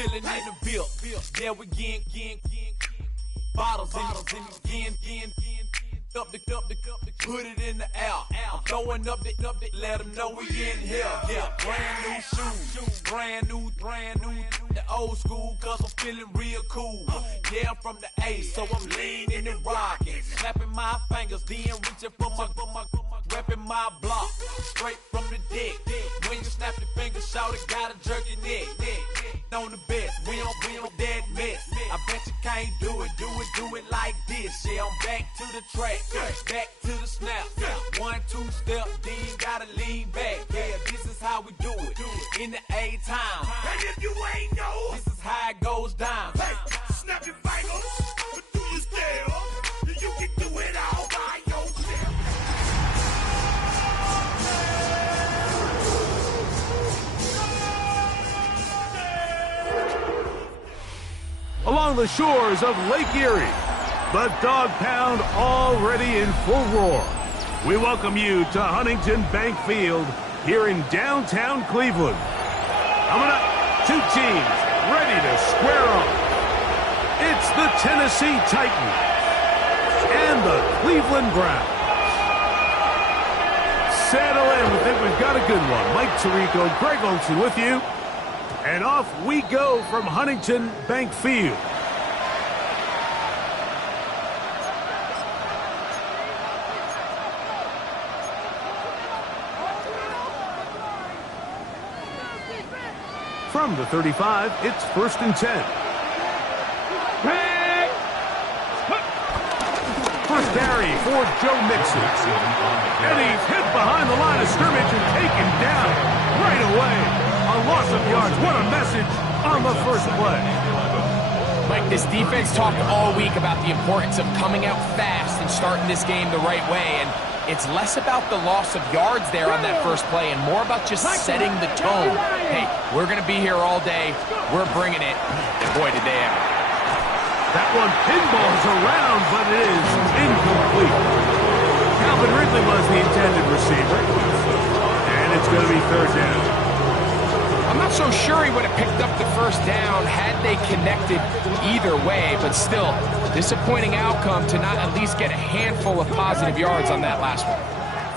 chillin' in the bill. Yeah, we getting bottles in again. Up the put it in the air. I'm throwing up the, let them know we in here. Yeah, brand new shoes, brand new. The old school, cause I'm feeling real cool. Yeah, I'm from the A, so I'm leaning and rocking. Snapping my fingers, then reaching for my repping my block. Straight from the deck. When you snap your fingers, shout it, gotta jerk your neck. On the best, we don't that mess. I bet you can't do it like this. Yeah, I'm back to the track, back to the snap. 1, 2 step, then gotta lean back. Yeah, this is how we do it in the A-time. And if you ain't know, This is how it goes down. hey, snap your fingers, but do you still? You can do it all by yourself. Along the shores of Lake Erie, the Dog Pound already in full roar. We welcome you to Huntington Bank Field here in downtown Cleveland. Coming up, two teams ready to square off. It's the Tennessee Titans and the Cleveland Browns. Settle in, we think we've got a good one. Mike Tirico, Greg Olsen with you. And off we go from Huntington Bank Field. From the 35, it's 1st and 10. First carry for Joe Mixon. And he's hit behind the line of scrimmage and taken down right away. A loss of yards. What a message on the first play. Mike, this defense talked all week about the importance of coming out fast and starting this game the right way. And it's less about the loss of yards there on that first play and more about just setting the tone. Hey, we're going to be here all day. We're bringing it. And boy, did they ever. That one pinballs around, but it is incomplete. Calvin Ridley was the intended receiver. And it's going to be 3rd down. I'm not so sure he would have picked up the first down had they connected either way, but still, disappointing outcome to not at least get a handful of positive yards on that last one.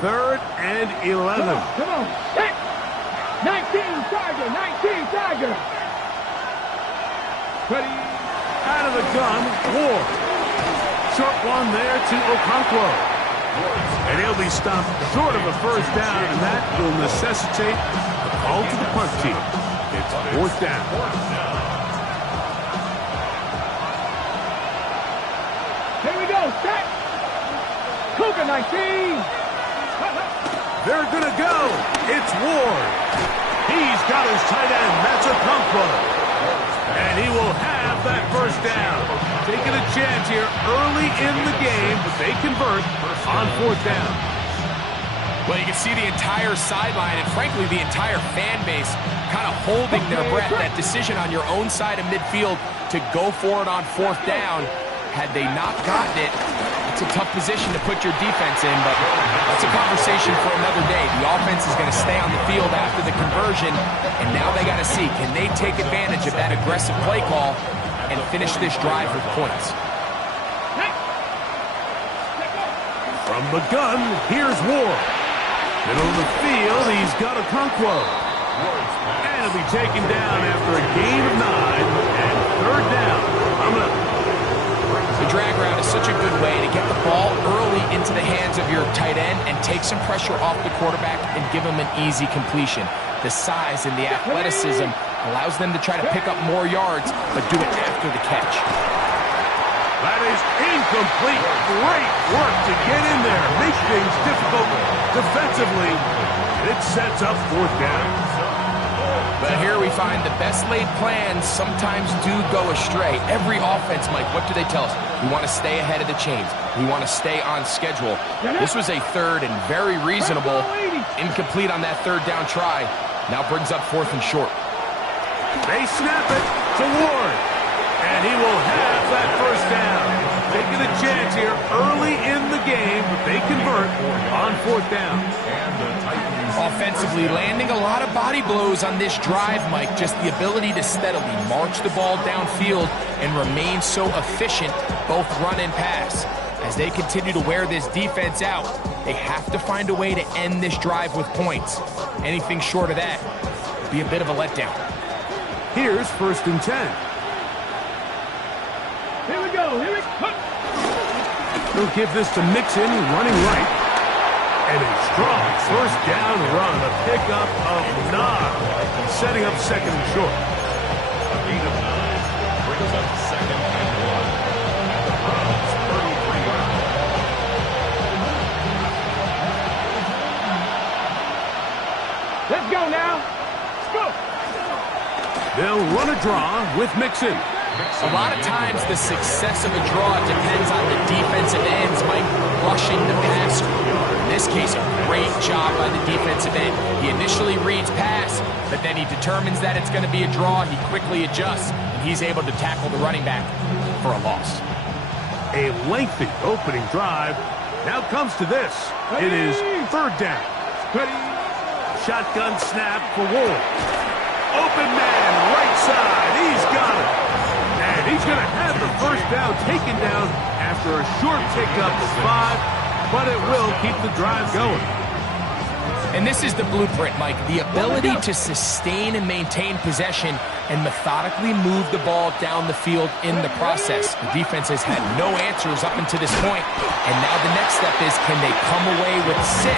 3rd and 11. Come on. 19 Tiger. Ready? Out of the gun, Ward. Short one there to Okonkwo. And he'll be stopped short of a first down, and that will necessitate a call to the punt team. It's 4th down. Here we go. Set. Cougar 19. They're going to go. It's Ward. He's got his tight end. That's Okonkwo. And he will have that first down. Taking a chance here early in the game, but they convert on 4th down. Well, you can see the entire sideline and, frankly, the entire fan base kind of holding their breath. That decision on your own side of midfield to go for it on 4th down, had they not gotten it, it's a tough position to put your defense in, but that's a conversation for another day. The offense is going to stay on the field after the conversion, and now they got to see, can they take advantage of that aggressive play call and finish this drive with points? From the gun, here's Ward. Middle of the field, he's got Okonkwo. And he'll be taken down after a gain of 9 and 3rd down. The drag route is such a good way to get the ball early into the hands of your tight end and take some pressure off the quarterback and give him an easy completion. The size and the athleticism allows them to try to pick up more yards, but do it after the catch. That is incomplete. Great work to get in there. Make things difficult defensively. It sets up 4th down. But here we find the best laid plans sometimes do go astray. Every offense, Mike, what do they tell us? We want to stay ahead of the chains. We want to stay on schedule. This was a 3rd and very reasonable. Incomplete on that 3rd down try. Now brings up 4th and short. They snap it to Ward. And he will have that first down. taking a chance here early in the game, but they convert on 4th down. Offensively, landing a lot of body blows on this drive, Mike. Just the ability to steadily march the ball downfield and remain so efficient, both run and pass. As they continue to wear this defense out, they have to find a way to end this drive with points. Anything short of that would be a bit of a letdown. Here's 1st and 10. Here we go. Here we go. He'll give this to Mixon, running right. And a strong 1st down run, a pickup of 9, setting up 2nd and short. A gain of 9 brings up 2nd and 1 at the Browns' 33-yard line. Let's go now. Let's go. They'll run a draw with Mixon. A lot of times the success of a draw depends on the defensive ends, Mike, rushing the passer. In this case, a great job by the defensive end. He initially reads pass, but then he determines that it's going to be a draw. He quickly adjusts, and he's able to tackle the running back for a loss. A lengthy opening drive. Now comes to this. It is 3rd down. Shotgun snap for Ward. Open man, right side. He's got it. And he's going to have the 1st down taken down after a short pickup of 5, but it will keep the drive going. And this is the blueprint, Mike. The ability to sustain and maintain possession and methodically move the ball down the field in the process. The defense has had no answers up until this point, and now the next step is, can they come away with 6?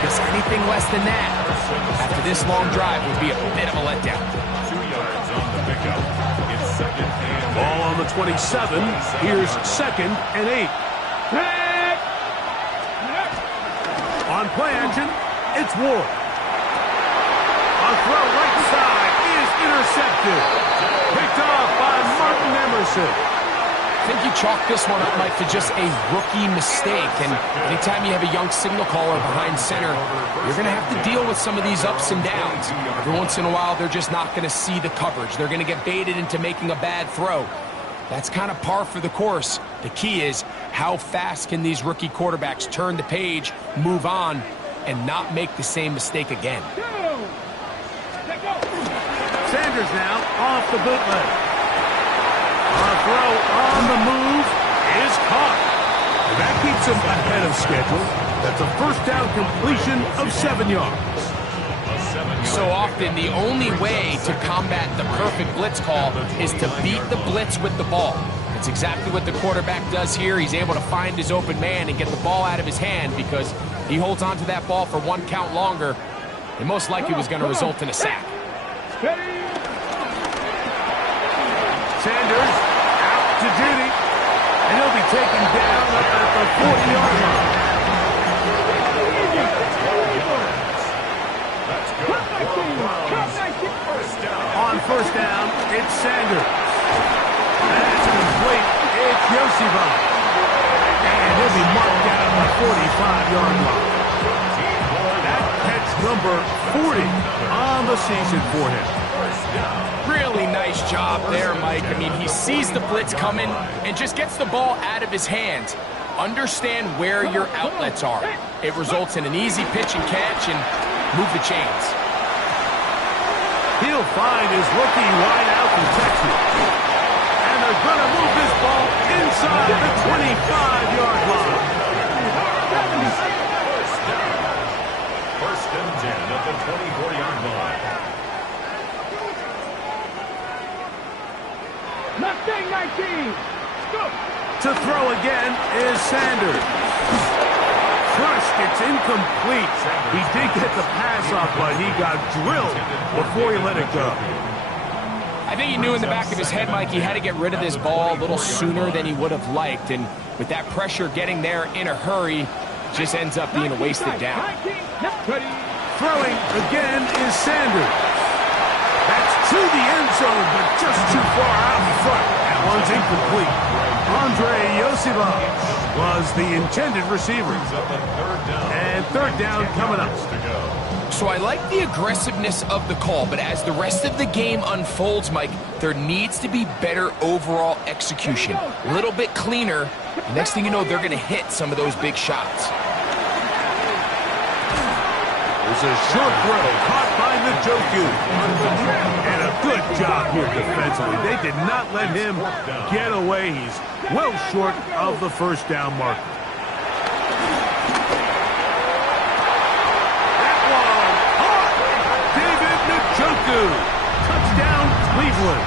Because anything less than that, after this long drive, would be a bit of a letdown. 2 yards on the pickup. It's 2nd and Ball on the 27. Here's 2nd and 8. On play action, it's Ward. A throw right side is intercepted. Picked off by Martin Emerson. I think you chalk this one up, Mike, to just a rookie mistake. And anytime you have a young signal caller behind center, you're going to have to deal with some of these ups and downs. Every once in a while, they're just not going to see the coverage. They're going to get baited into making a bad throw. That's kind of par for the course. The key is, how fast can these rookie quarterbacks turn the page, move on, and not make the same mistake again? Sanders now off the bootleg. A throw on the move is caught. And that keeps him ahead of schedule. That's a 1st down completion of 7 yards. So often, the only way to combat the perfect blitz call is to beat the blitz with the ball. That's exactly what the quarterback does here. He's able to find his open man and get the ball out of his hand because he holds onto that ball for 1 count longer. It most likely was going to result in a sack. Sanders out to duty, and he'll be taken down up at the 40-yard line. On 1st down, it's Sanders. That's complete. It's Yosibach. And he'll be marked down at the 45-yard line. That catch number 40 on the season for him. Really nice job there, Mike. I mean, he sees the blitz coming and just gets the ball out of his hands. Understand where your outlets are. It results in an easy pitch and catch and move the chains. He'll find his rookie wide out from Texas. And they're going to move this ball inside the 25-yard line. 1st and 10 at the 24-yard line. Mustang 19. Go. To throw again is Sanders. Crushed, it's incomplete. He did get the pass off, but he got drilled before he let it go. I think he knew in the back of his head, Mike, he had to get rid of this ball a little sooner than he would have liked. And with that pressure getting there in a hurry, just ends up being a wasted down. Throwing again is Sanders. That's to the end zone, but just too far out in front. That one's incomplete. Andre Yosibach was the intended receiver. And 3rd down coming up. So I like the aggressiveness of the call, but as the rest of the game unfolds, Mike, there needs to be better overall execution. A little bit cleaner. The next thing you know, they're going to hit some of those big shots. There's a short throw caught by Njoku. And a good job here defensively. They did not let him get away. He's well short of the first down marker. Touchdown, Cleveland.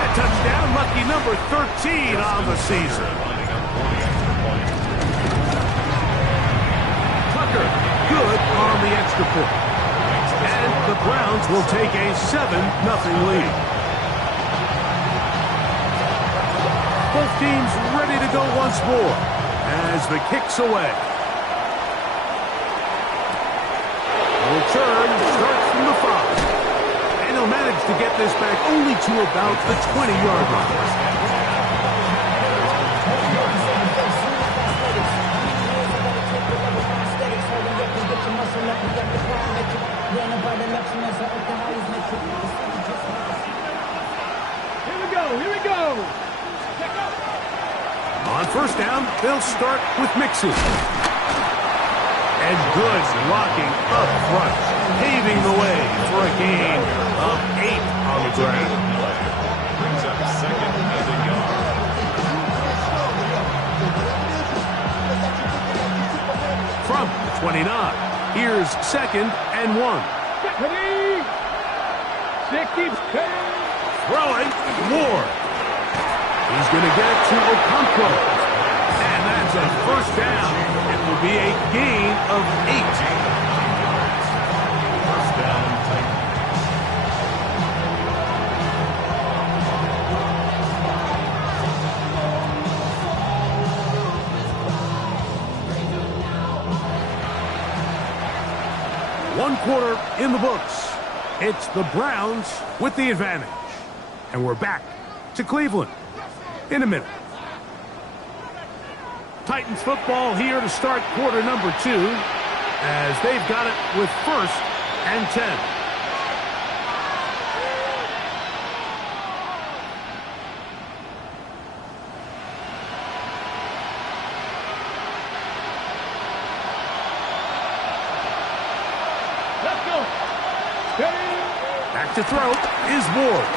That touchdown, lucky number 13 on the season. Tucker, good on the extra point. And the Browns will take a 7-0 lead. Both teams ready to go once more as the kick's away. The return starts from the 5. He'll manage to get this back only to about the 20-yard line. Here we go. On first down, they'll start with Mixon. And good blocking up front, paving the way for a gain of 8 on the ground. Brings up second and a yard. From the 29, here's 2nd and 1. Throwing, Ward. He's going to get to Okonkwo. And that's a first down. It will be a gain of 8. First down, Titans. One quarter in the books. It's the Browns with the advantage. And we're back to Cleveland in a minute. Titans football here to start quarter number 2 as they've got it with 1st and 10. Let's go. Back to throw is Ward.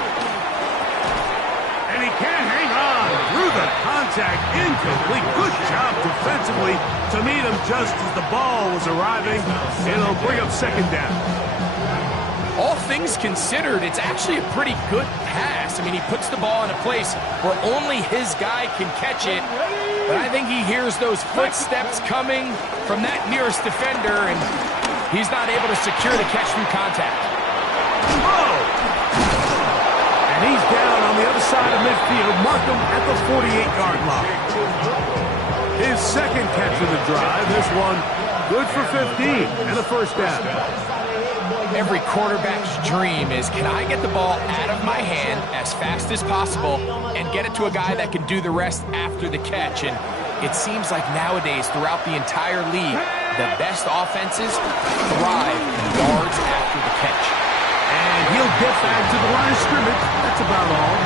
And he can't hang on through the contact. Incomplete. Good job defensively to meet him just as the ball was arriving. It'll bring up 2nd down. All things considered, it's actually a pretty good pass. I mean, he puts the ball in a place where only his guy can catch it. But I think he hears those footsteps coming from that nearest defender, and he's not able to secure the catch through contact. Oh! And he's down on the other side of midfield. Mark him at the 48-yard line. His 2nd catch of the drive. This one good for 15 and a first down. Every quarterback's dream is, can I get the ball out of my hand as fast as possible and get it to a guy that can do the rest after the catch? And it seems like nowadays, throughout the entire league, the best offenses thrive in yards after the catch. And he'll get back to the line of scrimmage. That's about all.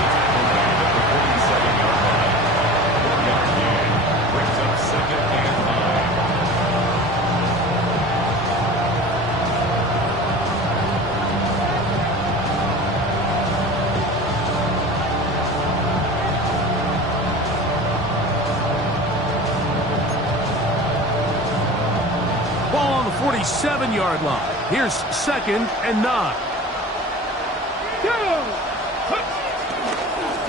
Brings up 2nd and 9. Ball on the 47-yard line. Here's 2nd and 9.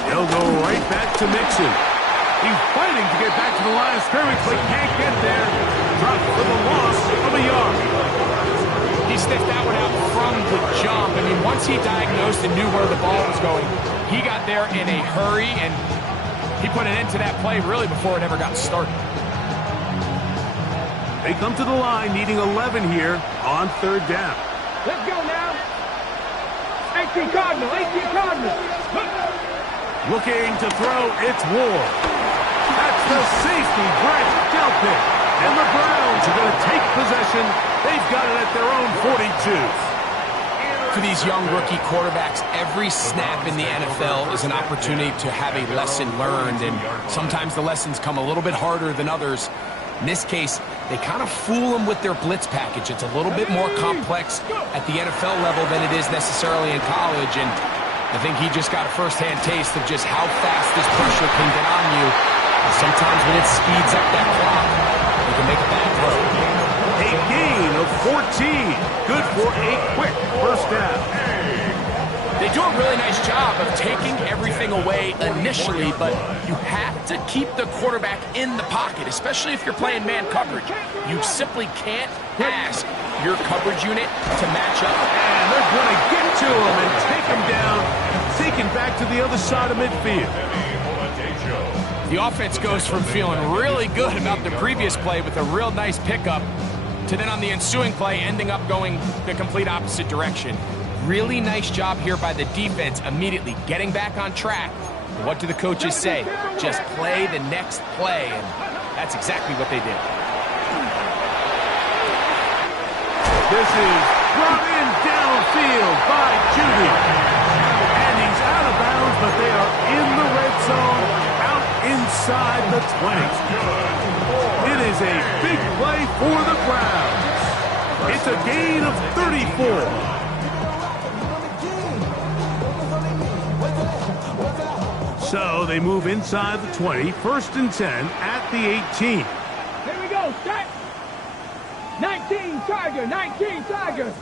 He'll go right back to Mixon. He's fighting to get back to the line of scrimmage, but can't get there. Dropped for the loss of a yard. He sniffed that one out from the jump. I mean, once he diagnosed and knew where the ball was going, he got there in a hurry, and he put an end to that play really before it ever got started. They come to the line needing 11 here on 3rd down. Let's go now. 18 Cardinal. Looking to throw, it's Ward. That's the safety, Brett Delpit. And the Browns are going to take possession. They've got it at their own 42. For these young rookie quarterbacks, every snap in the NFL is an opportunity to have a lesson learned, and sometimes the lessons come a little bit harder than others. In this case, they kind of fool them with their blitz package. It's a little bit more complex at the NFL level than it is necessarily in college, and I think he just got a first-hand taste of just how fast this pressure can get on you. And sometimes when it speeds up that clock, it can make a bad throw. A gain of 14. Good for a quick first down. They do a really nice job of taking everything away initially, but you have to keep the quarterback in the pocket, especially if you're playing man coverage. You simply can't ask your coverage unit to match up. And they're going to get to him and take him down, take him back to the other side of midfield. The offense goes from feeling really good about the previous play with a real nice pickup to then on the ensuing play ending up going the complete opposite direction. Really nice job here by the defense immediately getting back on track. And what do the coaches say? Just play the next play, and that's exactly what they did. This is brought in downfield by Judy. And he's out of bounds, but they are in the red zone, out inside the 20. It is a big play for the Browns. It's a gain of 34. So they move inside the 20, 1st and 10 at the 18. Here we go, set. 19 Tiger, 19 Tiger.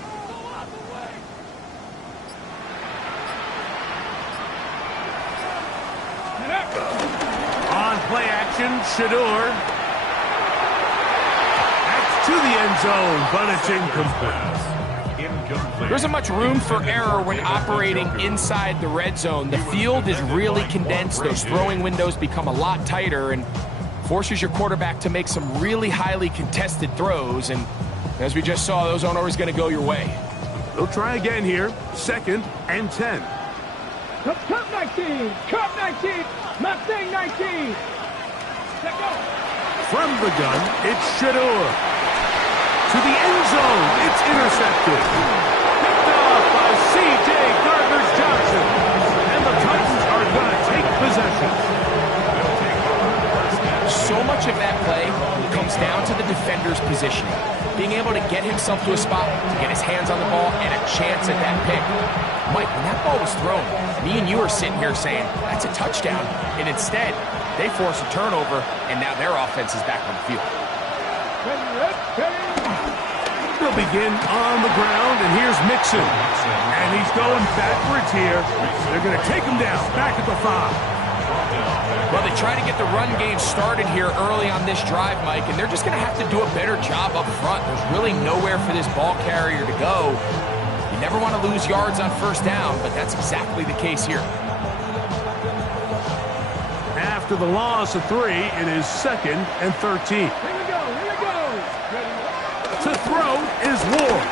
On play action, Shador. That's to the end zone, but it's incomplete. There isn't much room for error when operating inside the red zone. The field is really condensed. Those throwing windows become a lot tighter and forces your quarterback to make some really highly contested throws. And as we just saw, those aren't always going to go your way. They'll try again here. 2nd and 10. Cup 19, Cup 19, Mustang 19. Let's go. From the gun, it's Shador. To the end zone, it's intercepted. Picked off by C.J. Gardner-Johnson. And the Titans are going to take possession. So much of that play comes down to the defender's positioning. Being able to get himself to a spot, to get his hands on the ball, and a chance at that pick. Mike, when that ball was thrown, me and you are sitting here saying, that's a touchdown. And instead, they force a turnover, and now their offense is back on the field. They'll begin on the ground, and here's Mixon. And he's going backwards here. They're going to take him down, back at the 5. Well, they try to get the run game started here early on this drive, Mike, and they're just going to have to do a better job up front. There's really nowhere for this ball carrier to go. You never want to lose yards on 1st down, but that's exactly the case here. After the loss of 3, it is 2nd and 13. Here we go, here we go. To throw is Ward.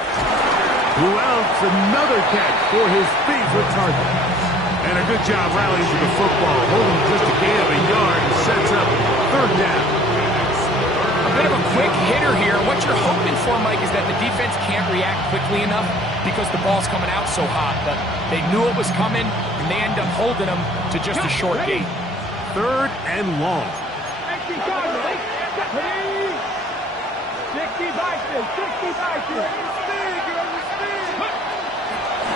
Who else? Another catch for his favorite target. And a good job rallying to the football, holding just a gain of a yard and sets up 3rd down. A bit of a quick hitter here. What you're hoping for, Mike, is that the defense can't react quickly enough because the ball's coming out so hot. But they knew it was coming, and they end up holding them to just a short gain. 3rd and long. 60 Bison, 60 Bison.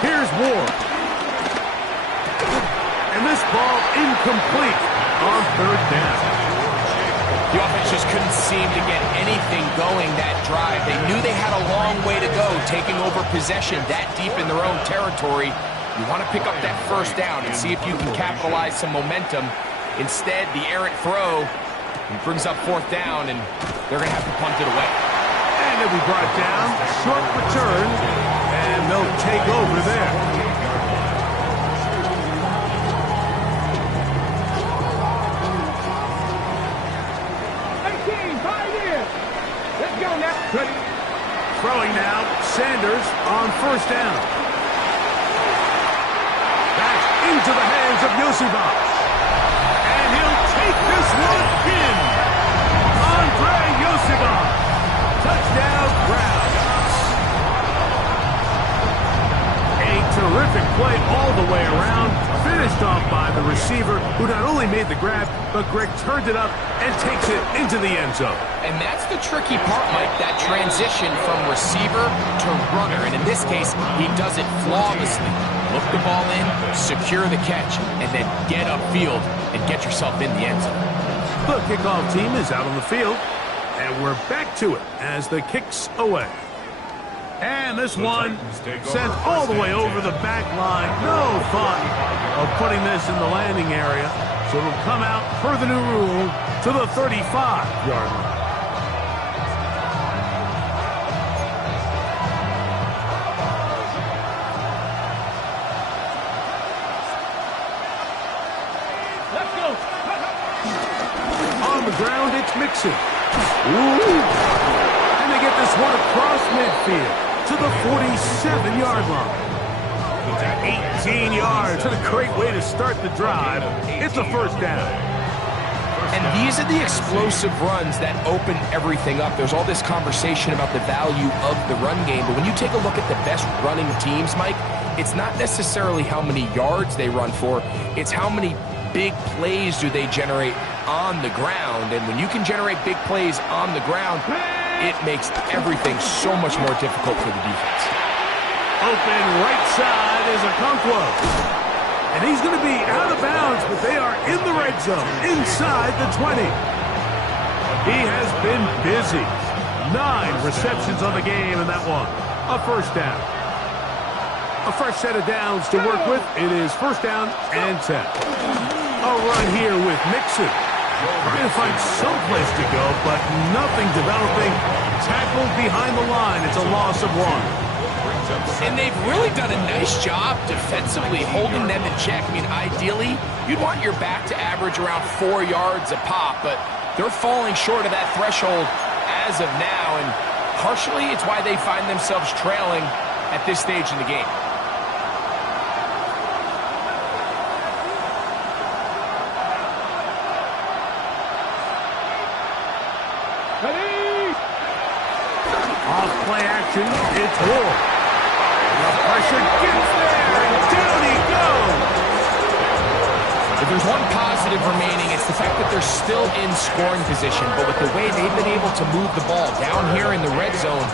Here's Ward. And this ball incomplete on 3rd down. The offense just couldn't seem to get anything going that drive. They knew they had a long way to go, taking over possession that deep in their own territory. You want to pick up that 1st down and see if you can capitalize some momentum. Instead, the errant throw brings up 4th down, and they're going to have to punt it away. And it'll be brought down, short return, and they'll take over there. Throwing now, Sanders on 1st down. Back into the hands of Yosivas. And he'll take this one in. Andre Yosivas. touchdown Browns. A terrific play all the way around, finished off by the receiver, who not only made the grab, but Greg turned it up and takes it into the end zone. And that's the tricky part, Mike, that transition from receiver to runner. And in this case, he does it flawlessly. Look the ball in, secure the catch, and then get upfield and get yourself in the end zone. The kickoff team is out on the field, and we're back to it as the kick's away. And this one sent all the way over the back line. No thought of putting this in the landing area. So it'll come out per the new rule to the 35-yard line. Let's go. On the ground, it's Mixon. Ooh. And they get this one across midfield to the 47-yard line. 18 yards. What a great way to start the drive. It's a first down. And these are the explosive runs that open everything up. There's all this conversation about the value of the run game, but when you take a look at the best running teams, Mike, it's not necessarily how many yards they run for, it's how many big plays do they generate on the ground. And when you can generate big plays on the ground, it makes everything so much more difficult for the defense. Open right side is Okonkwo. And he's going to be out of bounds, but they are in the red zone, inside the 20. He has been busy. 9 receptions on the game in that one. A first down. A fresh set of downs to work with. It is first down and 10. A run here with Mixon. Trying to find some place to go, but nothing developing. Tackled behind the line. It's a loss of 1. And they've really done a nice job defensively holding them in check. I mean, ideally, you'd want your back to average around 4 yards a pop, but they're falling short of that threshold as of now, and partially it's why they find themselves trailing at this stage in the game. Off play action, it's Ward. The pressure gets there, and down he goes. If there's one positive remaining, it's the fact that they're still in scoring position, but with the way they've been able to move the ball down here in the red zone,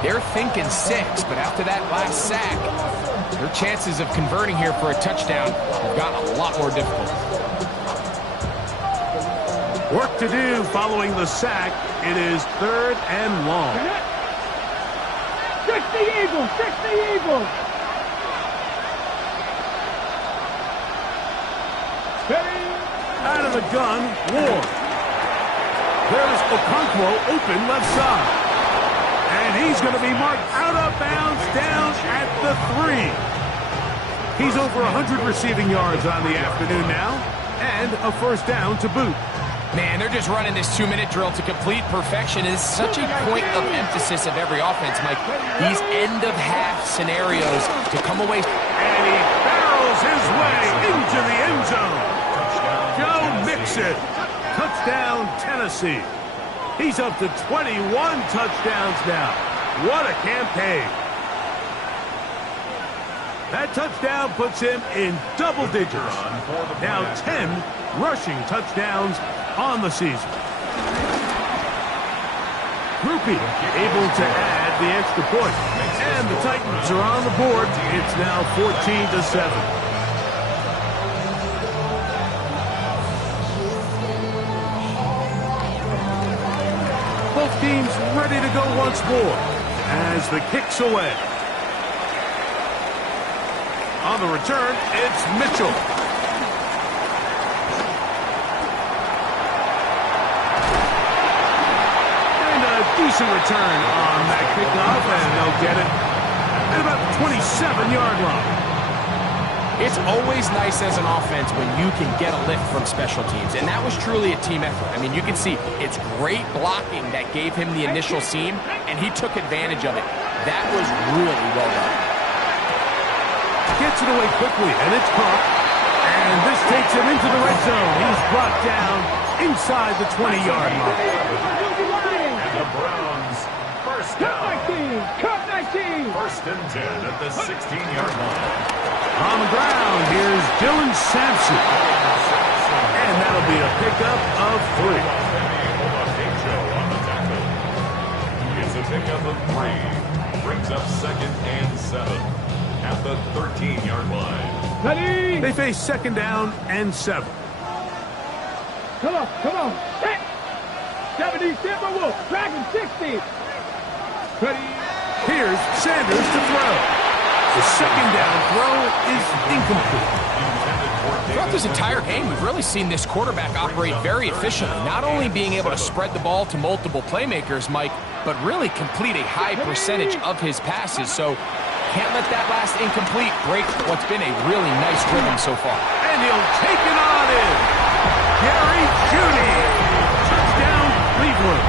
they're thinking 6, but after that last sack, their chances of converting here for a touchdown have gotten a lot more difficult. Work to do following the sack. It is 3rd and long. Fix the Eagles! Fix the Eagles! Out of the gun, Ward. There's Okonkwo open left side. And he's going to be marked out of bounds down at the 3. He's over 100 receiving yards on the afternoon now. And a first down to boot. Man, they're just running this 2-minute drill to complete perfection. It's such a point of emphasis of every offense, Mike. These end-of-half scenarios to come away. And he barrels his way into the end zone. Joe Mixon. Touchdown, Tennessee. He's up to 21 touchdowns now. What a campaign. That touchdown puts him in double digits. Now 10 rushing touchdowns on the season. Groupie able to add the extra point. And the Titans are on the board. It's now 14-7. Both teams ready to go once more as the kick's away. On the return, it's Mitchell. And a decent return on that kickoff, and they'll get it at about the 27-yard line. It's always nice as an offense when you can get a lift from special teams, and that was truly a team effort. I mean, you can see it's great blocking that gave him the initial seam, and he took advantage of it. That was really well done. Gets it away quickly, and it's caught. And this takes him into the red zone. He's brought down inside the 20-yard line. And the Browns Cup 19. First and 10 at the 16-yard line. On the ground, here's Dylan Sampson. And that'll be a pickup of 3. It's a pickup of 3. Brings up second and 7 at the 13-yard line. Ready? They face second down and 7. Come on. Set. 70 Timberwolf. Dragon 60. Ready? Here's Sanders to throw. The second down throw is incomplete. Throughout this entire game, we've really seen this quarterback operate very efficiently, not only being able to spread the ball to multiple playmakers, Mike, but really complete a high percentage of his passes. So can't let that last incomplete break what's been a really nice rhythm so far. And he'll take it on in. Gary Judy. Touchdown, Cleveland.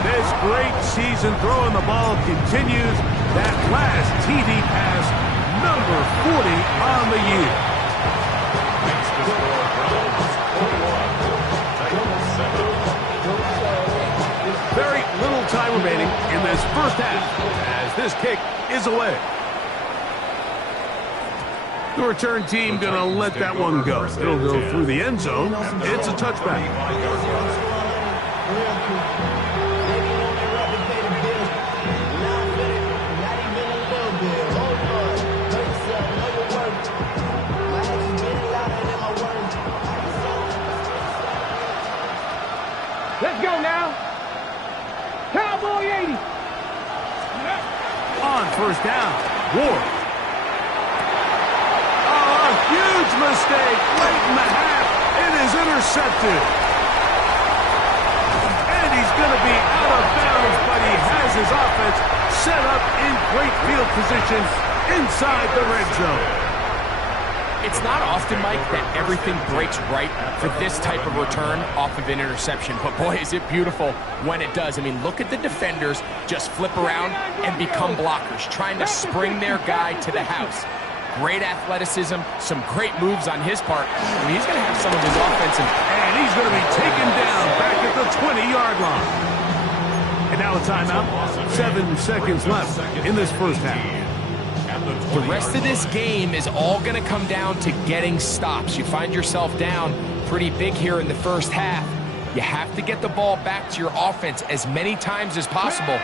This great season throwing the ball continues. That last TD pass, number 40 on the year. Makes the score Browns 41, Titans 7. Very little time remaining in this first half as this kick is away. The return team going to let that one go. It'll go through the end zone. It's a touchback. Let's go now. Cowboy 80. On first down, Ward. Oh, a huge mistake late in the half. It is intercepted. And he's going to be out of bounds, but he has his offense set up in great field position inside the red zone. It's not often, Mike, that everything breaks right for this type of return off of an interception. But boy, is it beautiful when it does. I mean, look at the defenders just flip around and become blockers, trying to spring their guy to the house. Great athleticism, some great moves on his part. I mean, he's going to have some of his offensive. And he's going to be taken down back at the 20-yard line. And now a timeout. 7 seconds left in this first half. The rest of this game is all going to come down to getting stops. You find yourself down pretty big here in the first half. You have to get the ball back to your offense as many times as possible,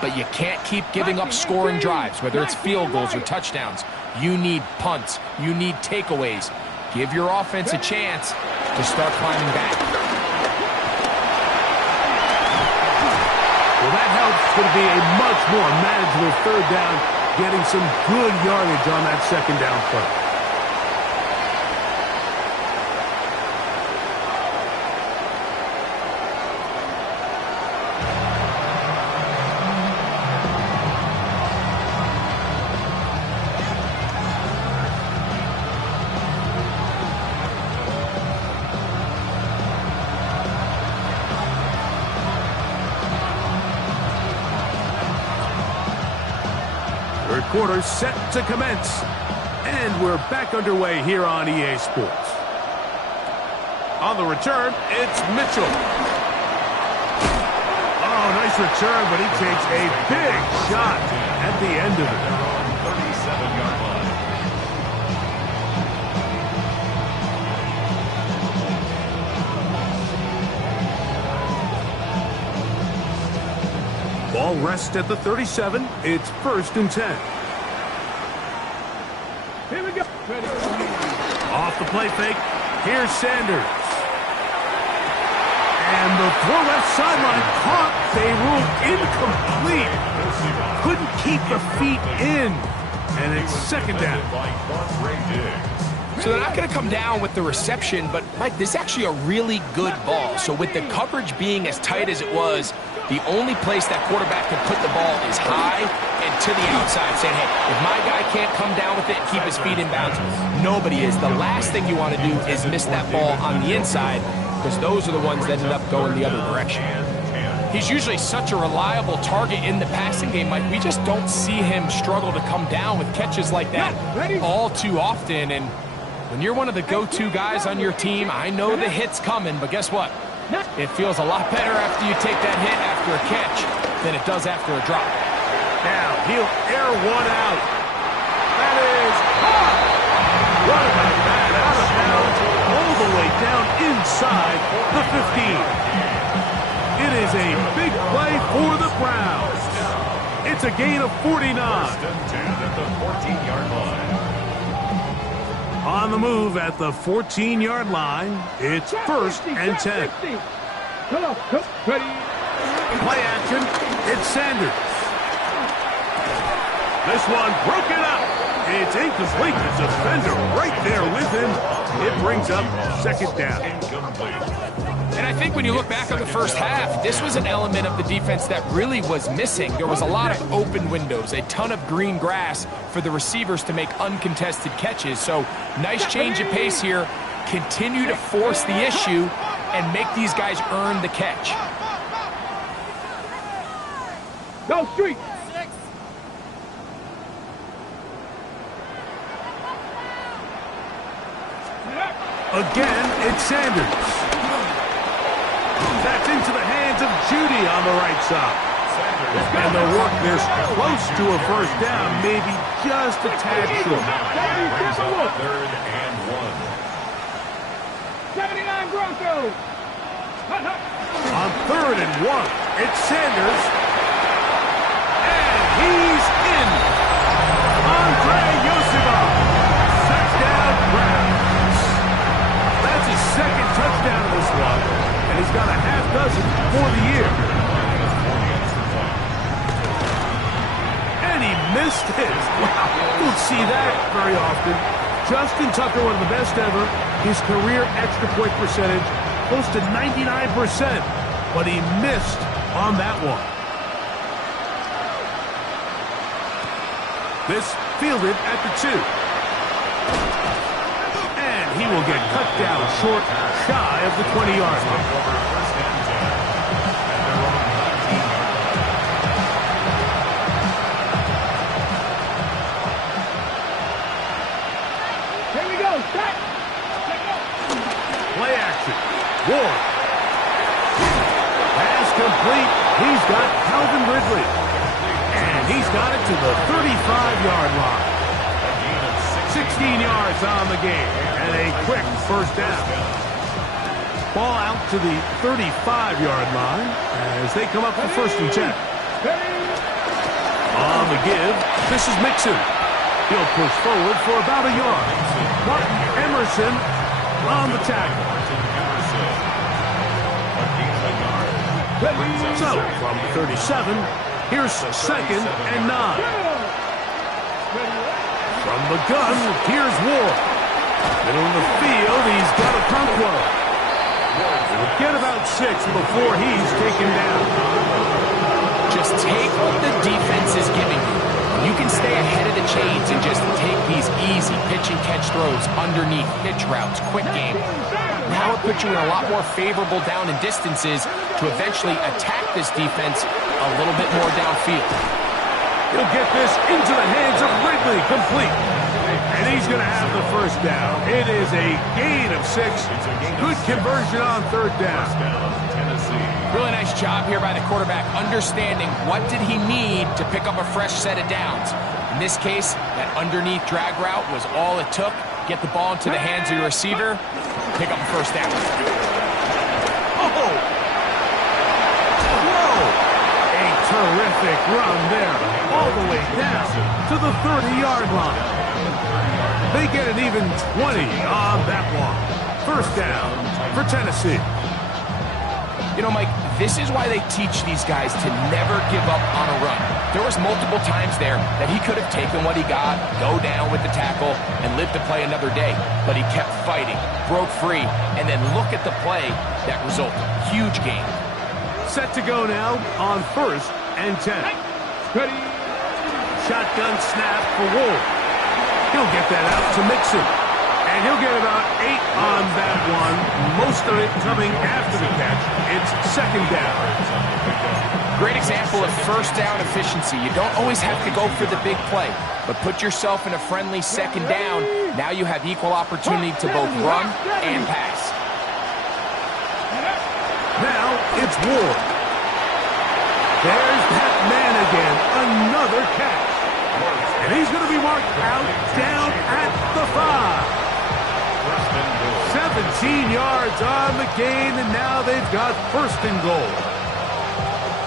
but you can't keep giving up scoring drives, whether it's field goals or touchdowns. You need punts. You need takeaways. Give your offense a chance to start climbing back. Well, that helps. It's going to be a much more manageable third down, getting some good yardage on that second down play. Third quarter set to commence. And we're back underway here on EA Sports. On the return, it's Mitchell. Oh, nice return, but he takes a big shot at the end of it. 37-yard line. Ball rests at the 37. It's 1st and 10. Here we go. Ready. Off the play fake, here's Sanders. And the throw left sideline caught. They ruled incomplete. Couldn't keep the feet in. And it's second down. So they're not going to come down with the reception, but, Mike, this is actually a really good ball. So with the coverage being as tight as it was, the only place that quarterback can put the ball is high and to the outside, saying, hey, if my guy can't come down with it and keep his feet in bounds, nobody is. The last thing you want to do is miss that ball on the inside, because those are the ones that end up going the other direction. He's usually such a reliable target in the passing game, Mike. We just don't see him struggle to come down with catches like that all too often. And when you're one of the go-to guys on your team, I know the hit's coming, but guess what? It feels a lot better after you take that hit after a catch. than it does after a drop. Now he'll air one out. That is caught. What about that? Out of bounds, all the way down inside the 15. It is a big play for the Browns. It's a gain of 49. First and 10 at the 14-yard line. On the move at the 14-yard line, it's first and 10. Come on, ready. Play action, it's Sanders. This one broken up. It's incomplete. The defender right there with him. It brings up second down. And I think when you look back on the first half, this was an element of the defense that really was missing. There was a lot of open windows, a ton of green grass for the receivers to make uncontested catches. So nice change of pace here. Continue to force the issue and make these guys earn the catch. Go street. Again, it's Sanders. That's into the hands of Judy on the right side. And they'll work this close to a first down, maybe just a tad short. Brings up third and 1. 79 Broncos. On third and 1, it's Sanders. And he's in. Andre Yosibov. Touchdown, Browns. That's his second touchdown of this one, and he's got a half dozen for the year. And he missed his. Wow, don't see that very often. Justin Tucker, one of the best ever. His career extra point percentage, close to 99%, but he missed on that one. This fielded at the 2. He will get cut down short, shy of the 20-yard line. Here we go. Set. Play action. Ward. Pass complete. He's got Calvin Ridley. And he's got it to the 35-yard line. 16 yards on the game. And a quick first down. Ball out to the 35-yard line as they come up for first and 10. On the give, this is Mixon. He'll push forward for about a yard. Martin Emerson on the tackle. So, from 37, here's second and 9. From the gun, here's Ward. Middle of the field, he's got a Conquo. He'll get about 6 before he's taken down. Just take what the defense is giving you. You can stay ahead of the chains and just take these easy pitch and catch throws underneath, pitch routes, quick game. Now it puts you in a lot more favorable down and distances to eventually attack this defense a little bit more downfield. He'll get this into the hands of Ridley, complete. And he's going to have the first down. It is a gain of 6. Good conversion on third down. Really nice job here by the quarterback, understanding what did he need to pick up a fresh set of downs. In this case, that underneath drag route was all it took. Get the ball into the hands of your receiver, pick up a first down. Oh! A terrific run there, all the way down to the 30-yard line. They get an even 20 on that one. First down for Tennessee. You know, Mike, this is why they teach these guys to never give up on a run. There was multiple times there that he could have taken what he got, go down with the tackle, and live to play another day. But he kept fighting, broke free, and then look at the play that resulted. Huge game. Set to go now on first and 10. Ready. Shotgun snap for Wolf. He'll get that out to Mixon. And he'll get about 8 on that one. Most of it coming after the catch. It's second down. Great example of first down efficiency. You don't always have to go for the big play, but put yourself in a friendly second down. Now you have equal opportunity to both run and pass. Now it's Ward. There's again, another catch. And he's going to be marked out down at the 5. 17 yards on the gain, and now they've got first and goal.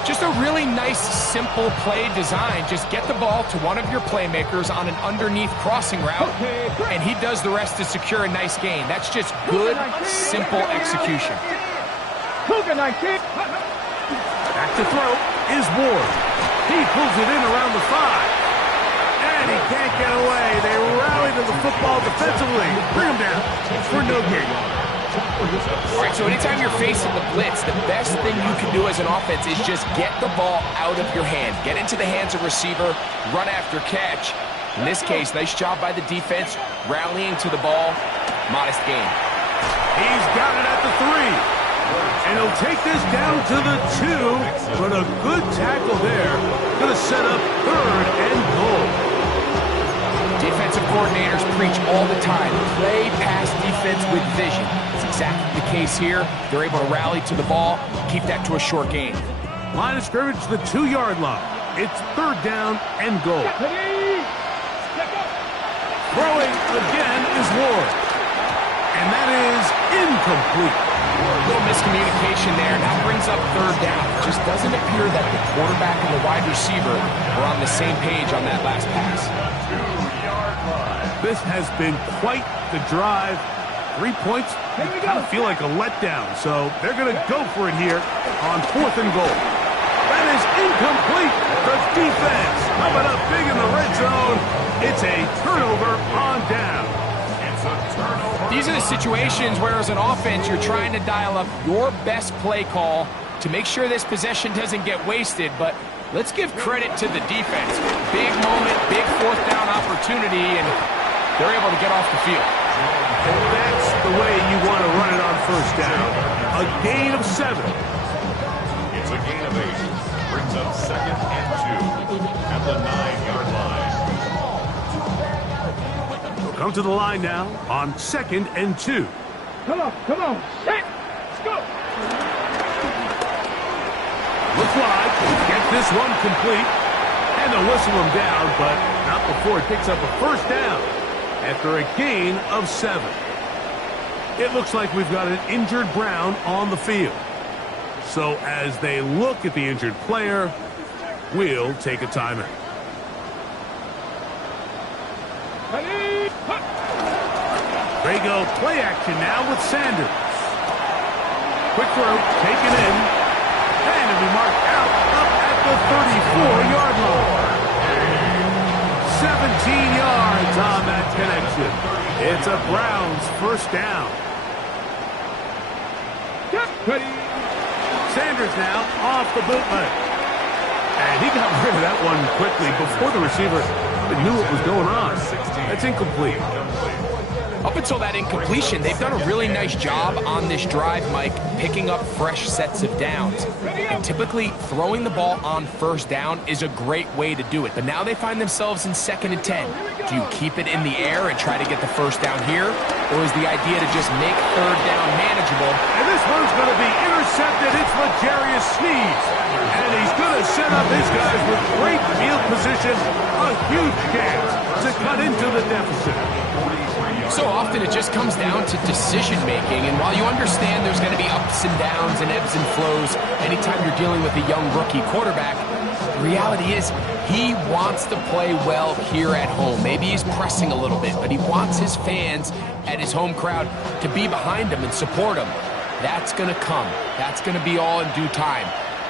Just a really nice, simple play design. Just get the ball to one of your playmakers on an underneath crossing route, and he does the rest to secure a nice gain. That's just good, simple execution. Back to throw is Ward. He pulls it in around the 5. And he can't get away. They rally to the football defensively. Bring him down for no gain. All right, so anytime you're facing the blitz, the best thing you can do as an offense is just get the ball out of your hand. Get into the hands of receiver, run after catch. In this case, nice job by the defense, rallying to the ball. Modest gain. He's got it at the 3. And he'll take this down to the 2. But a good tackle there. Going to set up third and goal. Defensive coordinators preach all the time, play pass defense with vision. It's exactly the case here. They're able to rally to the ball, keep that to a short gain. Line of scrimmage to the 2-yard line. It's third down and goal. Throwing again is Ward. And that is incomplete. A little miscommunication there. Now brings up third down. It just doesn't appear that the quarterback and the wide receiver were on the same page on that last pass. This has been quite the drive. 3 points, you kind of feel like a letdown. So they're going to go for it here on fourth and goal. That is incomplete. The defense coming up big in the red zone. It's a turnover on down. These are the situations where, as an offense, you're trying to dial up your best play call to make sure this possession doesn't get wasted. But let's give credit to the defense. Big moment, big fourth down opportunity, and they're able to get off the field. And that's the way you want to run it on first down. A gain of 7. It's a gain of 8. Brings up second and 2 at the 9-yard line. Come to the line now on second and 2. Come on, set, let's go. Looks like get this one complete. And they'll whistle him down, but not before it picks up a first down after a gain of 7. It looks like we've got an injured Brown on the field. So as they look at the injured player, we'll take a timeout. They go play action now with Sanders. Quick throw, taken in, and it'll be marked out up at the 34-yard line. 17 yards on that connection. It's a Browns first down. Sanders now off the bootleg. And he got rid of that one quickly before the receiver knew what was going on. That's incomplete. Up until that incompletion, they've done a really nice job on this drive, Mike, picking up fresh sets of downs. And typically, throwing the ball on first down is a great way to do it. But now they find themselves in second and 10. Do you keep it in the air and try to get the first down here? Or is the idea to just make third down manageable? And this one's going to be intercepted. It's L'Jarius Sneed. And he's going to set up his guys with great field position. A huge chance to cut into the deficit. So often it just comes down to decision-making, and while you understand there's going to be ups and downs and ebbs and flows anytime you're dealing with a young rookie quarterback, the reality is he wants to play well here at home. Maybe he's pressing a little bit, but he wants his fans and his home crowd to be behind him and support him. That's going to come. That's going to be all in due time.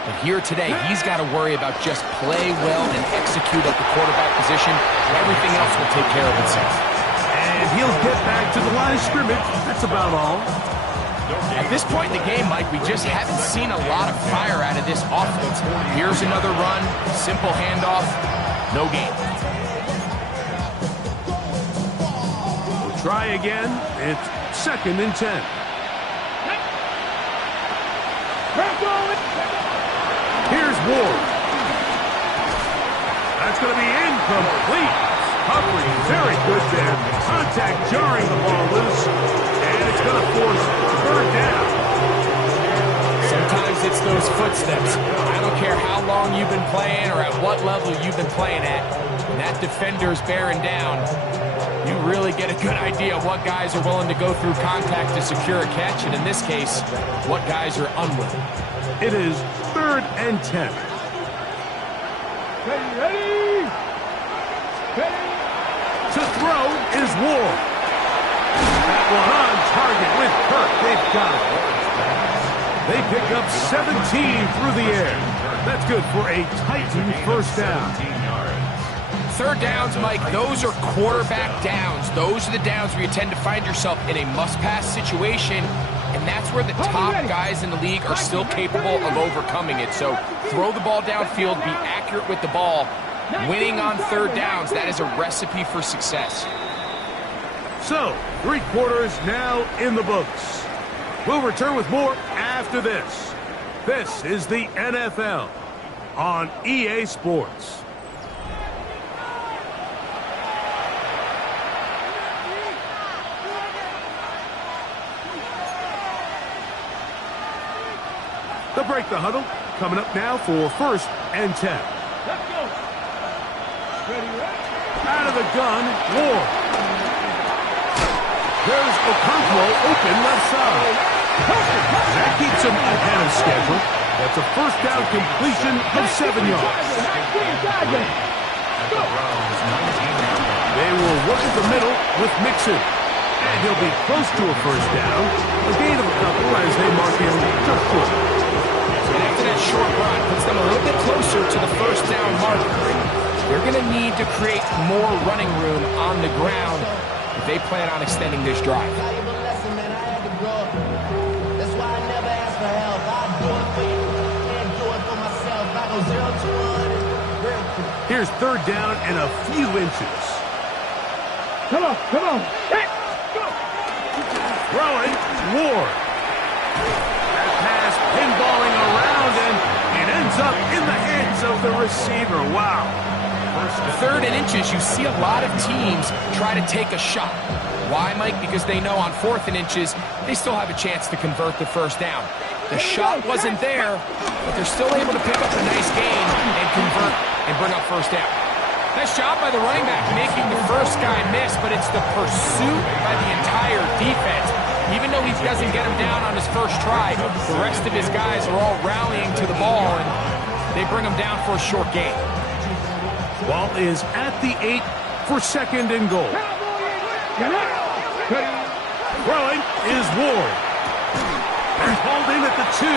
But here today, he's got to worry about just play well and execute at the quarterback position. Everything else will take care of itself. And he'll get back to the line of scrimmage. That's about all. At this point in the game, Mike, we just haven't seen a lot of fire out of this offense. Here's another run, simple handoff, no gain. We'll try again. It's second and 10. Here's Ward. That's going to be incomplete. Coverage very good there. Contact jarring the ball loose. And it's going to force third down. Sometimes it's those footsteps. I don't care how long long you've been playing or at what level you've been playing at, and that defender's bearing down, you really get a good idea of what guys are willing to go through contact to secure a catch, and in this case, what guys are unwilling. It is 3rd and 10. Ready? To throw is Ward. That one on target with Kirk. They've got it. They pick up 17 through the air. That's good for a Titan first down. 3rd downs, Mike, those are quarterback downs. Those are the downs where you tend to find yourself in a must-pass situation, and that's where the top guys in the league are still capable of overcoming it. So throw the ball downfield, be accurate with the ball. Winning on 3rd downs, that is a recipe for success. So, 3 quarters now in the books. We'll return with more after this. This is the NFL on EA Sports. They'll break the huddle. Coming up now for 1st and 10. Let's go. Ready? Out of the gun, Ward. There's Okonkwo open left side. That keeps him ahead of schedule. That's a first down completion of 7 yards. They will work at the middle with Mixon. And he'll be close to a first down. A gain of a couple as they mark him just short. And after that short run, puts them a little bit closer to the first down marker. They're going to need to create more running room on the ground if they plan on extending this drive. Here's 3rd down and a few inches. Come on. Hey, go. Throwing, Ward. That pass pinballing around, and it ends up in the hands of the receiver. Wow. 3rd and inches, you see a lot of teams try to take a shot. Why, Mike? Because they know on 4th and inches, they still have a chance to convert the first down. The shot wasn't there, but they're still able to pick up a nice gain and convert and bring up first down. Nice job by the running back making the first guy miss, but it's the pursuit by the entire defense. Even though he doesn't get him down on his first try, the rest of his guys are all rallying to the ball, and they bring him down for a short gain. Ball is at the 8 for 2nd and goal. Throwing is Ward. And hauled in at the 2.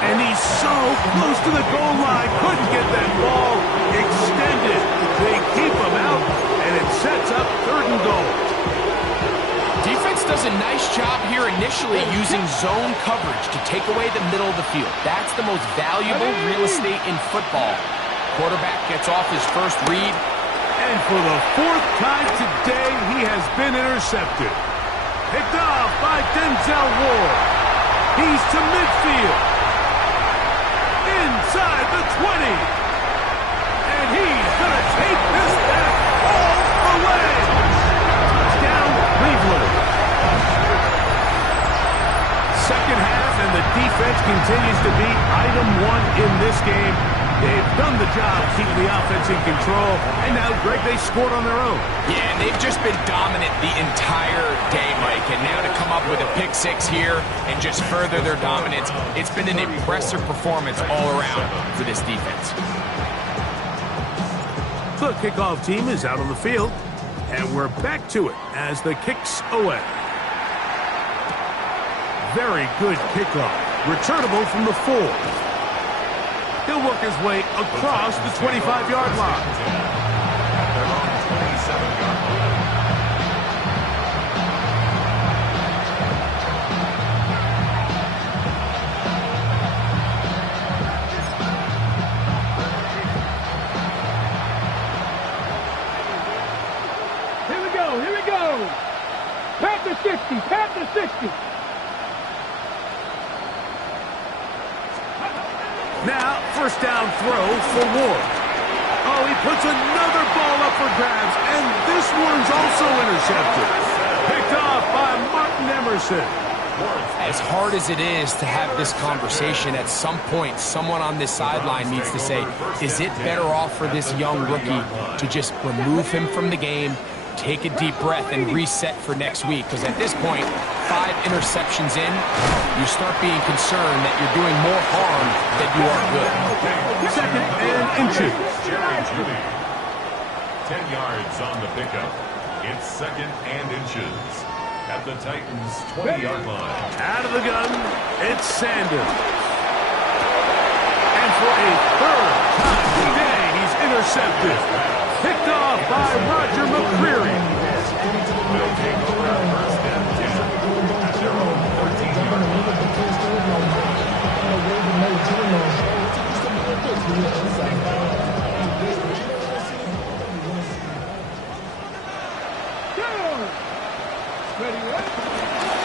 And he's so close to the goal line. Couldn't get that ball extended. They keep him out, and it sets up 3rd and goal. Defense does a nice job here initially using zone coverage to take away the middle of the field. That's the most valuable real estate in football. Quarterback gets off his first read. And for the 4th time today, he has been intercepted. Picked off by Denzel Ward. He's to midfield. Inside the 20. And he's going to take this back all the way. Touchdown, Cleveland. 2nd half, and the defense continues to be item 1 in this game. They've done the job keeping the offense in control, and now, Greg, they scored on their own. Yeah, and they've just been dominant the entire day, Mike, and now to come up with a pick 6 here and just further their dominance, it's been an impressive performance all around for this defense. The kickoff team is out on the field, and we're back to it as the kick's away. Very good kickoff, returnable from the 4. He'll work his way across the 25-yard line. Here we go. Pat the 60. Now, first down throw for Ward. Oh, he puts another ball up for grabs, and this one's also intercepted. Picked off by Martin Emerson. As hard as it is to have this conversation, at some point, someone on this sideline needs to say, is it better off for this young rookie to just remove him from the game, take a deep breath, and reset for next week? Because at this point, 5 interceptions in, you start being concerned that you're doing more harm than you are good. Second and inches. 10 yards on the pickup. It's second and inches at the Titans' 20-yard line. Out of the gun, it's Sanders. And for a third time today, he's intercepted. Picked off by Roger McCreary. They'll take over on first and 10 at their own 14-yard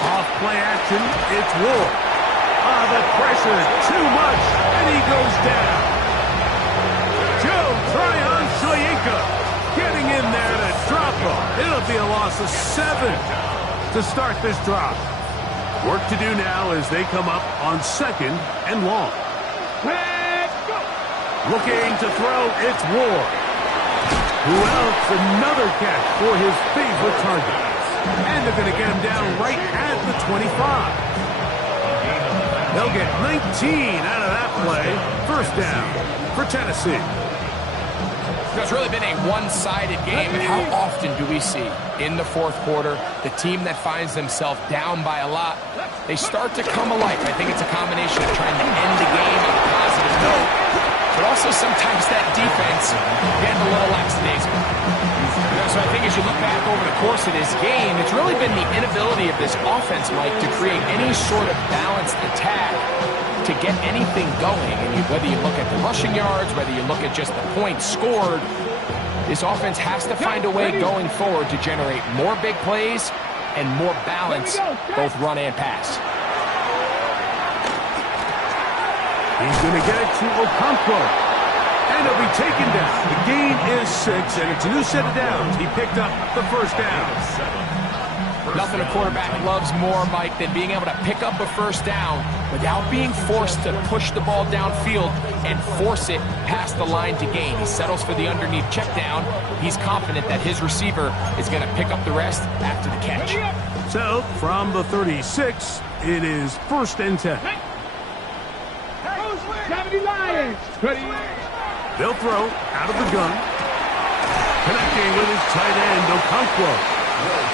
Off play action, it's Ward. The pressure, too much, and he goes down. Joe Tryon-Shoyinka getting in there to drop him. It'll be a loss of 7 to start this drive. Work to do now as they come up on second and long. Looking to throw, it's Ward. Who else? Another catch for his favorite target. And they're going to get him down right at the 25. They'll get 19 out of that play. First down for Tennessee. It's really been a one-sided game, and how often do we see in the fourth quarter the team that finds themselves down by a lot, they start to come alive. I think it's a combination of trying to end the game on a positive note, but also sometimes that defense getting a little lackadaisical. So I think as you look back over the course of this game, it's really been the inability of this offense, Mike, to create any sort of balanced attack to get anything going. And whether you look at the rushing yards, whether you look at just the points scored, this offense has to find a way going forward to generate more big plays and more balance, both run and pass. He's going to get it to Okonkwo. And he'll be taken down. The gain is 6, and it's a new set of downs. He picked up the first down. Nothing a quarterback loves more, Mike, than being able to pick up a first down without being forced to push the ball downfield and force it past the line to gain. He settles for the underneath check down. He's confident that his receiver is going to pick up the rest after the catch. So, from the 36, it is first and 10. They'll throw out of the gun. Connecting with his tight end, Okonkwo.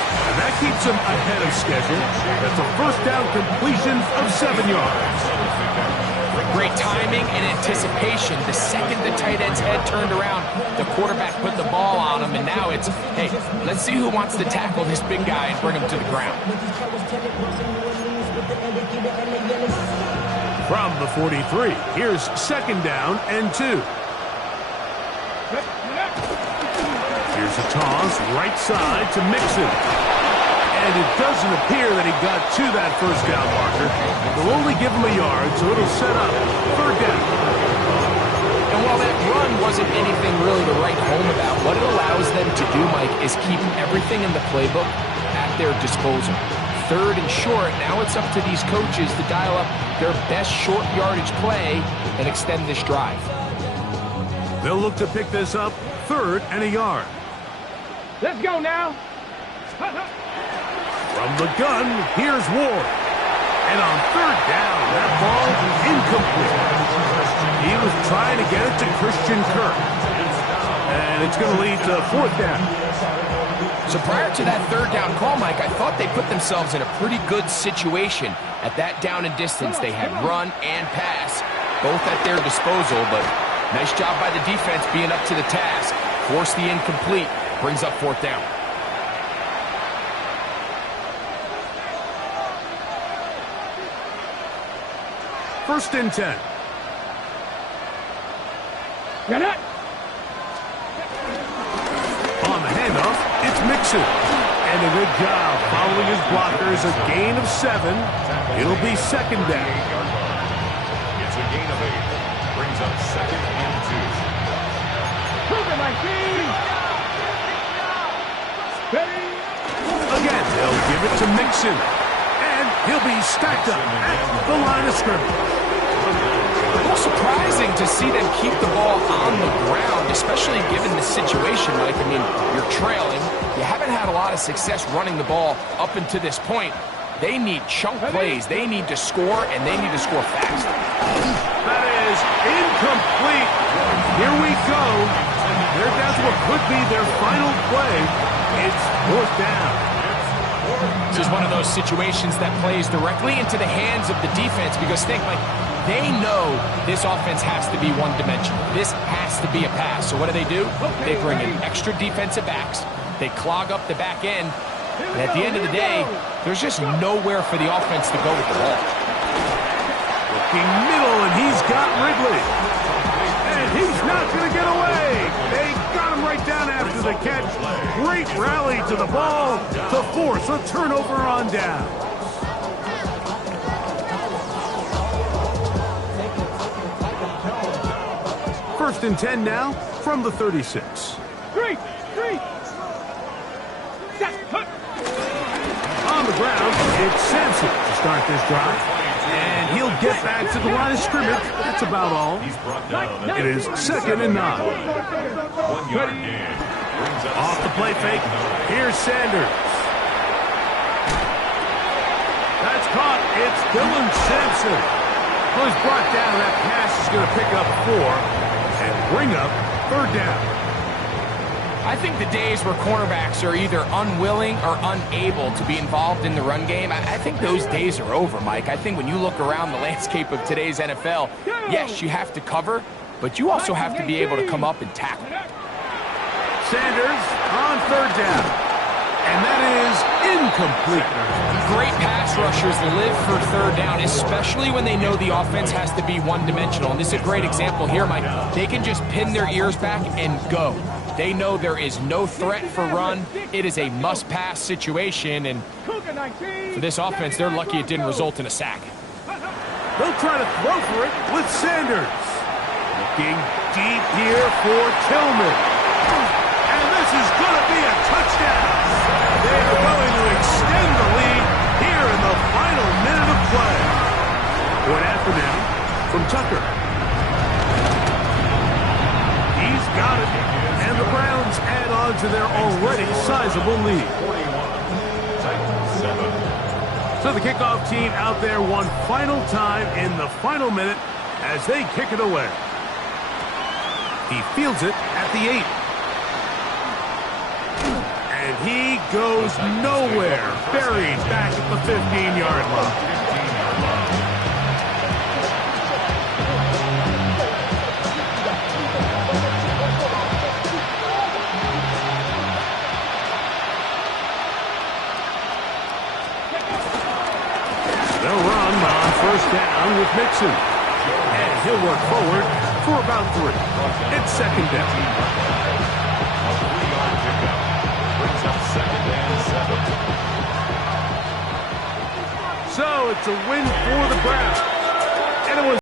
And that keeps him ahead of schedule. That's a first down completion of 7 yards. Great timing and anticipation. The second the tight end's head turned around, the quarterback put the ball on him, and now it's, hey, let's see who wants to tackle this big guy and bring him to the ground. From the 43, here's second down and 2. Here's a toss, right side to Mixon. And it doesn't appear that he got to that first down marker. They'll only give him a yard, so it'll set up third down. And while that run wasn't anything really to write home about, what it allows them to do, Mike, is keep everything in the playbook at their disposal. Third and short, now it's up to these coaches to dial up their best short yardage play and extend this drive. They'll look to pick this up, third and a yard. Let's go now. From the gun, here's Ward. And on third down, that ball incomplete. He was trying to get it to Christian Kirk. And it's going to lead to fourth down. So prior to that third down call, Mike, I thought they put themselves in a pretty good situation. At that down and distance, they had run and pass, both at their disposal, but nice job by the defense being up to the task. Force the incomplete, brings up fourth down. First and 10. Get it. On the handoff, it's Mixon. And a good job following his blockers. A gain of 7. It'll be second down. It's a gain of 8. Brings up second and 2. Prove it, my team. Ready. Again, they'll give it to Mixon. And He'll be stacked up at the line of scrimmage. A little surprising to see them keep the ball on the ground, especially given the situation, Mike. I mean, you're trailing. You haven't had a lot of success running the ball up until this point. They need chunk plays. They need to score, and they need to score fast. That is incomplete. Here we go. They're down to what could be their final play. It's fourth down. This is one of those situations that plays directly into the hands of the defense because think, like, they know this offense has to be one-dimensional. This has to be a pass. So what do? They bring in extra defensive backs. They clog up the back end. And at the end of the day, there's just nowhere for the offense to go with the ball. Looking middle, and he's got Ridley. And he's not going to get away. They got him right down after the catch. Great rally to the ball to force a turnover on down. First and 10 now from the 36. Three. On the ground, it's Sampson to start this drive. And he'll get back to the line of scrimmage. That's about all. It is 2nd and 9. 1 yard gain. Off the play fake. Here's Sanders. That's caught. It's Dylan Sampson. Who is brought down. That pass is going to pick up 4 and bring up 3rd down. I think the days where cornerbacks are either unwilling or unable to be involved in the run game, I think those days are over, Mike. I think when you look around the landscape of today's NFL, yes, you have to cover, but you also have to be able to come up and tackle. Sanders on 3rd down. And that is incomplete. Great pass rushers live for 3rd down, especially when they know the offense has to be one-dimensional. And this is a great example here, Mike. They can just pin their ears back and go. They know there is no threat for run. It is a must-pass situation, and for this offense, they're lucky it didn't result in a sack. They'll try to throw for it with Sanders. Looking deep here for Tillman. And this is going to be a touchdown. They're going to extend the lead here in the final minute of play. Point after now from Tucker. He's got it. And the Browns add on to their already sizable lead. So the kickoff team out there one final time in the final minute as they kick it away. He fields it at the 8. And he goes nowhere. Buried back at the 15-yard line. They'll run on 1st down with Mixon. And he'll work forward for about 3. It's 2nd down. A 3-yard pickup brings up 2nd and 7. So it's a win for the Browns.